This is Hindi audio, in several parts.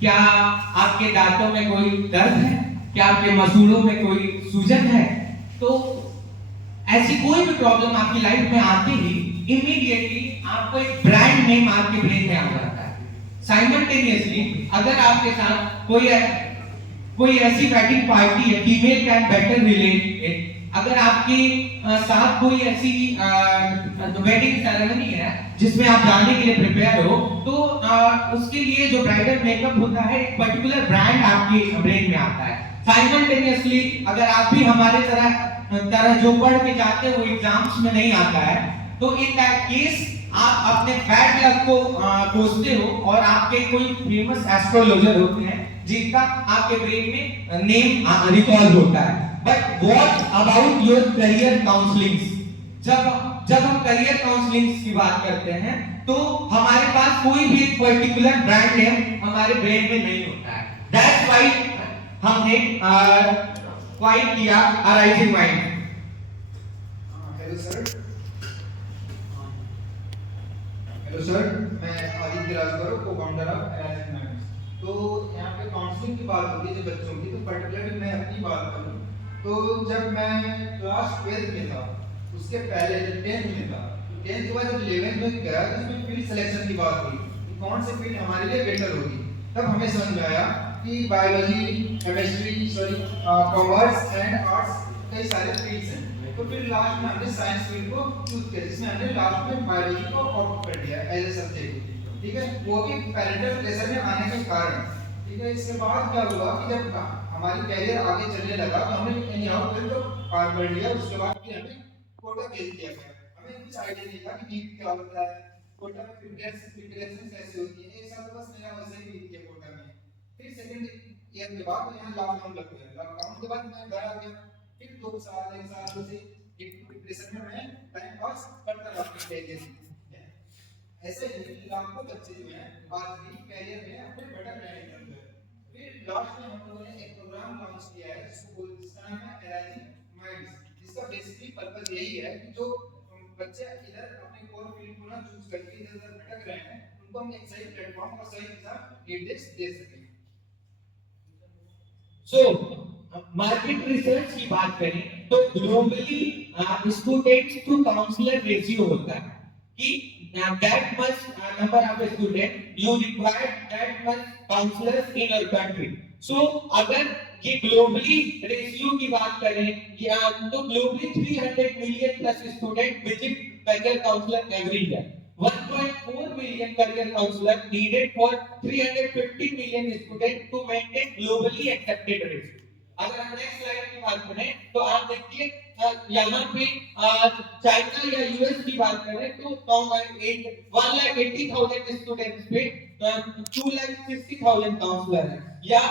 क्या आपके दांतों में कोई दर्द है? क्या आपके मसूड़ों में कोई सूजन है? तो ऐसी कोई भी प्रॉब्लम आपकी लाइफ में आती ही इमीडिएटली आपको एक ब्रांड नेम आपके ब्रेन में आ जाता है। साइमल्टेनियसली अगर आपके साथ कोई ऐसी वेडिंग पार्टी है, female can better relate it. अगर आपके साथ कोई ऐसी वेडिंग सेरेमनी है जिसमें आप जाने के लिए प्रिपेयर हो, तो उसके लिए जो ब्राइडल मेकअप होता है एक पर्टिकुलर ब्रांड आपके ब्रेन में आता है। साइमल्टेनियसली अगर आप भी हमारे तरह जो पढ़ के जाते हो एग्जाम्स में नहीं आता है, तो इन दैट केस आप अपने बैड लक को कोसते हो और आपके कोई फेमस एस्ट्रोलॉजर होते हैं जिनका आपके ब्रेन में नेम रिकॉल होता है। But what about your career counselling? जब हम करियर काउंसलिंग की बात करते हैं तो हमारे पास कोई भी एक पर्टिकुलर ब्रांड नेम हमारे ब्रेन में नहीं होता है। दैट्स व्हाई हमने क्वाइट किया arising mind. Hello sir. Hello sir, मैं Aditya Rajbhar, cofounder of arising minds. तो यहाँ पे काउंसलिंग की बात होती है जो बच्चों की, तो पर्टिकुलरली मैं अपनी बात करूँ तो जब मैं क्लास 12th में था, उसके पहले जब 10th में था, तो 10th के बाद जब 11th में गया तो उसमें फील्ड सिलेक्शन की बात हुई कि कौन सी फील्ड हमारे लिए बेटर होगी। तब हमें समझ में आया कि biology, chemistry, commerce and arts कई सारे फील्ड्स हैं। तो फिर लास्ट में हमने साइंस फील्ड को चूज किया, जिसमें हमने लास्ट में बायोलॉजी को ऑप्ट कर दिया एज ए सब्जेक्ट। ठीक है, वो भी पेरेंटल प्रेशर में आने के कारण। ठीक है, इसके बाद क्या हुआ कि जब हमारी कैरियर आगे चलने लगा तो हमने एनीहाउ तो पार कर लिया। उसके बाद फिर हमें कोटा भेज दिया गया। हमें कुछ आइडिया नहीं था कि नीट क्या होता है, कोटा में प्रिपरेशन कैसे होती है, ये सब बस मेरा वैसे ही बीत गया कोटा में। फिर सेकंड ईयर के बाद यहाँ लॉकडाउन लग गया। लॉकडाउन के बाद मैं घर आ गया। फिर 2 साल 1 साल से प्रिपरेशन में मैं टाइम पास करता रहा। ऐसे ही लाखों बच्चे जो हैं आज भी कैरियर में अपने भटक रहे हैं। फिर लास्ट में हम लोगों ने एक प्रोग्राम लॉन्च किया है जिसका नाम है अराइजिंग माइंड्स, जिसका बेसिकली पर्पस यही है कि जो बच्चे इधर अपने कोर फील्ड को ना चूज करके इधर उधर भटक रहे हैं, उनको हम एक सही प्लेटफॉर्म और सही दिशा निर्देश दे सकें। सो मार्केट रिसर्च की बात करें तो globally students to counsellor ratio होता है कि that much number of student you require that much counselors in your country. So अगर ये ग्लोबली रेशियो की बात करें या तो globally 300 million plus student visit career counsellor every year. 1.4 million career counselor needed for 350 million students to maintain globally accepted ratio. अगर हम नेक्स्ट स्लाइड की बात करें तो आप देखिए यहाँ पे चाइना या यूएस की बात करें तो 1,80,000 स्टूडेंट्स पे 2,60,000 काउंसलर है, या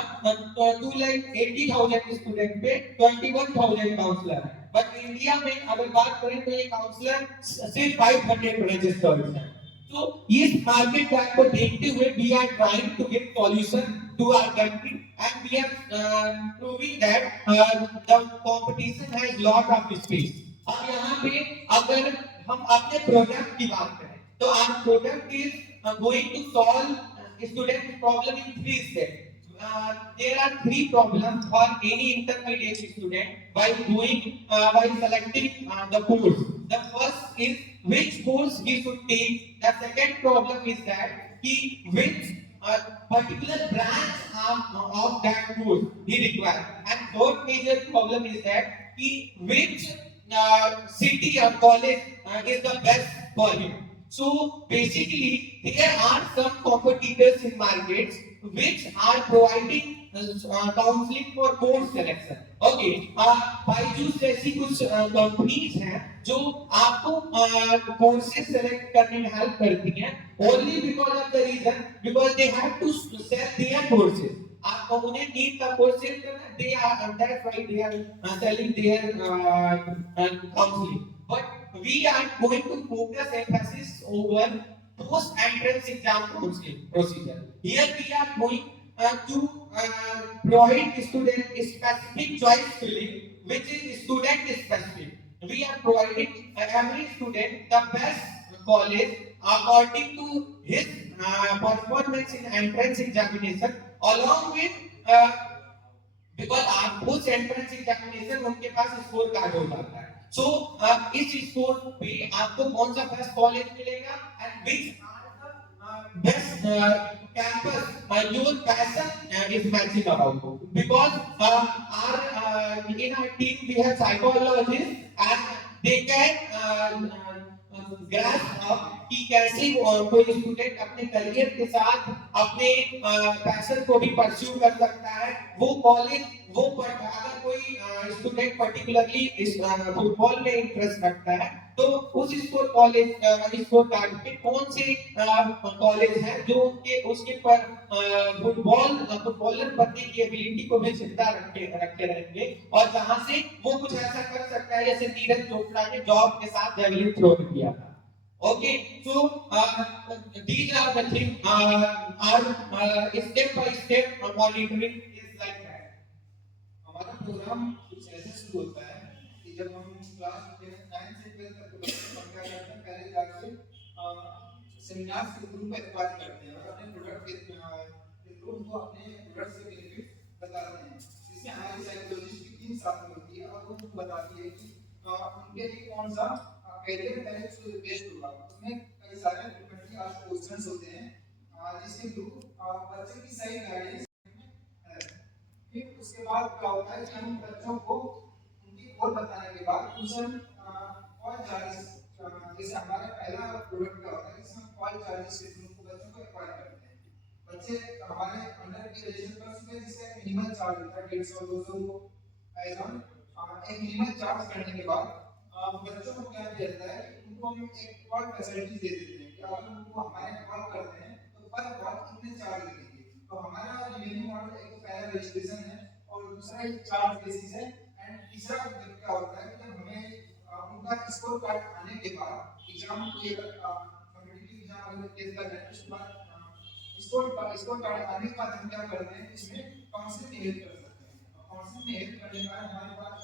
2,80,000 स्टूडेंट पे 21,000 काउंसलर है। बट इंडिया में अगर बात करें तो ये काउंसलर सिर्फ 500 रजिस्टर्ड है। तो इस मार्केट गैप को देखते हुए we are trying to give solution to our country and we are proving that the competition has lot of space. अब यहाँ पे अगर हम अपने प्रोडक्ट की बात करें तो our product is going to solve student problem in 3 steps. There are 3 problems for any intermediate student while selecting the course. The first is which course he should take. The second problem is that which particular branch of that course he requires. And third major problem is that which city or college is the best for him. So basically, there are some competitors in markets which are providing counseling for course selection. Okay, Byju's जैसी कुछ कंपनीज हैं जो आपको कोर्सेज सेलेक्ट करने में हेल्प करती हैं only because of the reason because they have to sell their courses. आपको उन्हें नीट का कोर्स सेल करना है, they are that's why they are selling their counseling. But we are going to focus emphasis over post entrance exam counseling procedure. Here we are going to provide student specific choice filling, which is student specific. We are providing every student the best college according to his performance in entrance examination, along with because आप उस एंट्रेंस एग्जामिनेशन उनके पास स्कोर कार्ड हो जाता है। सो इस स्कोर पे आपको कौन सा बेस्ट कॉलेज मिलेगा and which are the best campus your passion is matching about, because are in our team we have psychologist and they can grasp up कि कैसे कोई स्टूडेंट अपने करियर के साथ अपने पैशन को भी परस्यू कर सकता है। वो कॉलेज अगर कोई स्टूडेंट पर्टिकुलरली इस फुटबॉल में इंटरेस्ट रखता है तो उस स्पोर्ट कार्ड पे कौन से कॉलेज है जो उसके पर फुटबॉलर बनने की एबिलिटी को भी जिंदा रखे रहेंगे और जहां से वो कुछ ऐसा कर सकता है जैसे नीरज चोपड़ा ने जॉब के साथ जेवलिन थ्रो किया था। Okay, so these are the things our step by step monitoring is like that. हमारा प्रोग्राम कुछ ऐसे शुरू होता है कि जब हम क्लास 9 से 12 तक बच्चे क्या करते हैं, पहले जाके सेमिनार के ग्रुप में बात करते हैं और अपने प्रोडक्ट के थ्रू उनको अपने प्रोडक्ट से बेनिफिट बताते हैं। इसमें हमारी साइकोलॉजिस्ट की टीम साथ में होती है और वो उनको बताती है कि उनके लिए कौन सा करियर पहले बेस्ट होगा। उसमें कई सारे फ्रीक्वेंटली आस्क्ड क्वेश्चंस होते हैं जिसके थ्रू बच्चे की सही गाइडेंस। फिर उसके बाद क्या होता है कि हम बच्चों को उनकी गोल बताने के बाद ट्यूशन कॉल चार्जेस, जैसे हमारा पहला प्रोडक्ट क्या होता है जिसमें कॉल चार्जेस के थ्रू बच्चों को एक्वायर करते हैं। बच्चे हमारे अंडर की रजिस्टर कर सकते हैं जिसका मिनिमम चार्ज होता है 150 200 ऐसा एक मिनिमम चार्ज करने के बाद बच्चों को क्या दिया जाता है कि उनको हम एक कॉल फैसिलिटी दे देते हैं कि अगर उनको हमारे कॉल करते हैं तो पर कॉल कितने चार्ज लगेंगे। तो हमारा रिवेन्यू मॉडल एक तो पहला रजिस्ट्रेशन है और दूसरा एक चार्ज बेसिस है एंड तीसरा क्या होता है कि जब हमें उनका स्कोर कार्ड आने के बाद एग्जाम को कॉम्पिटिटिव एग्जाम अगर फेस कर रहे हैं उसके बाद स्कोर कार्ड आने के बाद हम क्या करते हैं इसमें काउंसलिंग में हेल्प कर सकते हैं। काउंसलिंग में हेल्प करने के बाद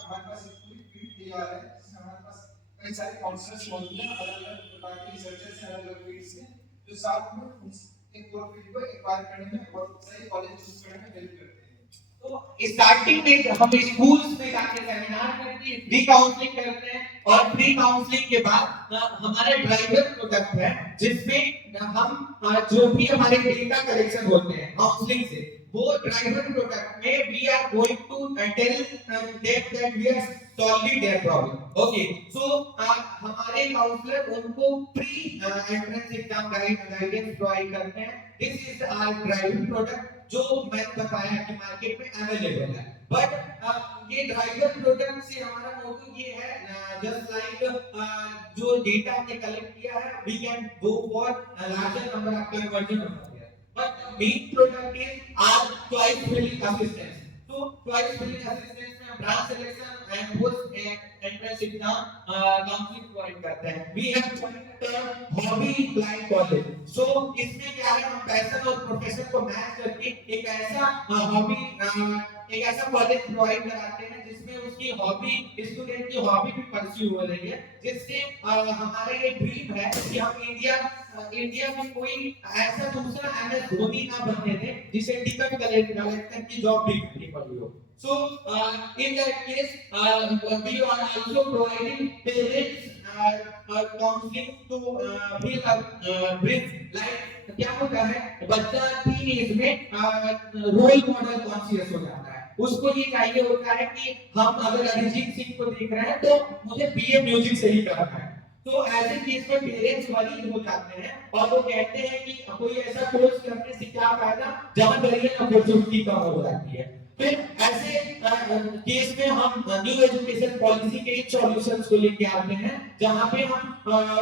हमारे पास एक पूरी फील्ड तैयार है जिसमें हमारे पास कई सारे काउंसलर्स मौजूद हैं अलग-अलग प्रकार के रिसर्चर्स हैं अलग-अलग फील्ड्स के जो साथ में एक कोर फील्ड को एक्वायर करने में बहुत सही कॉलेज चूज करने में हेल्प करते हैं। तो स्टार्टिंग में हम स्कूल्स में जाके सेमिनार करके प्री काउंसलिंग करते हैं और प्री काउंसलिंग के बाद हमारे ड्राइवर प्रोडक्ट है जिसमें हम जो भी हमारे डेटा कलेक्शन होते हैं काउंसलिंग से वो ड्राइवर प्रोडक्ट में we are going to tell them that we are solving their problem. Okay, so हमारे काउंसलर उनको pre entrance exam guidance provide करते हैं। This is our driving product जो मैंने बताया कि मार्केट में अवेलेबल है। बट ये ड्राइवर प्रोडक्ट से हमारा मोटो ये है जस्ट लाइक जो डेटा हमने कलेक्ट किया है we can go for larger number of conversion of their, but main product is our choice filling assistance. तो चॉइस फिलिंग असिस्टेंस में branch selection and post entrance exam counselling provide करते हैं। We have hobby like college. So इसमें क्या है हम पैशन और प्रोफेशन को मैच करके एक ऐसा कॉलेज प्रोवाइड कराते हैं जिसमें उसकी हॉबी स्टूडेंट की हॉबी भी परस्यू हो रही है, जिससे हमारा ये ड्रीम है कि हम इंडिया में कोई ऐसा दूसरा एमएस धोनी ना बनने दें जिसे टिकट कलेक्टर की जॉब भी करनी पड़ी हो। So in that case we are also providing parents counseling to build a bridge, like क्या होता है बच्चा टीन एज में रोल मॉडल कॉन्शियस हो जाता है। उसको ये चाहिए होता है कि हम अगर अरिजीत सिंह को देख रहे हैं तो मुझे बीए म्यूजिक से ही करना है। तो ऐसे केस में पेरेंट्स वरीड हो जाते हैं और वो कहते हैं कि कोई ऐसा कोर्स करने से क्या फायदा जहां करियर अपॉर्चुनिटी कम हो जाती है। फिर ऐसे केस में हम न्यू एजुकेशन पॉलिसी के इन सॉल्यूशंस को लेके आते हैं जहां पे हम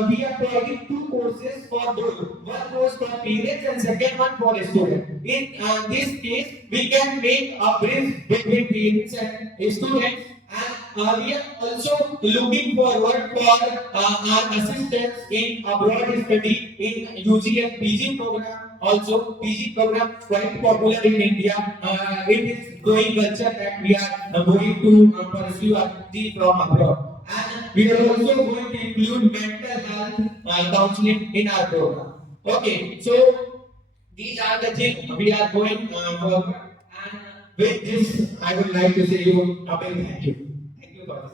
we are providing two courses for both, one course for parents and second one for student. In this case we can make a bridge between parents and students and we are also looking forward for our assistance in abroad study in UG and PG program. Also PG program quite popular in India. It is growing culture that we are going to pursue from abroad, and we are also going to include mental health counseling in our program. Okay, so these are the things we are going forward. And with this, I would like to say you a big thank you. Thank you for this.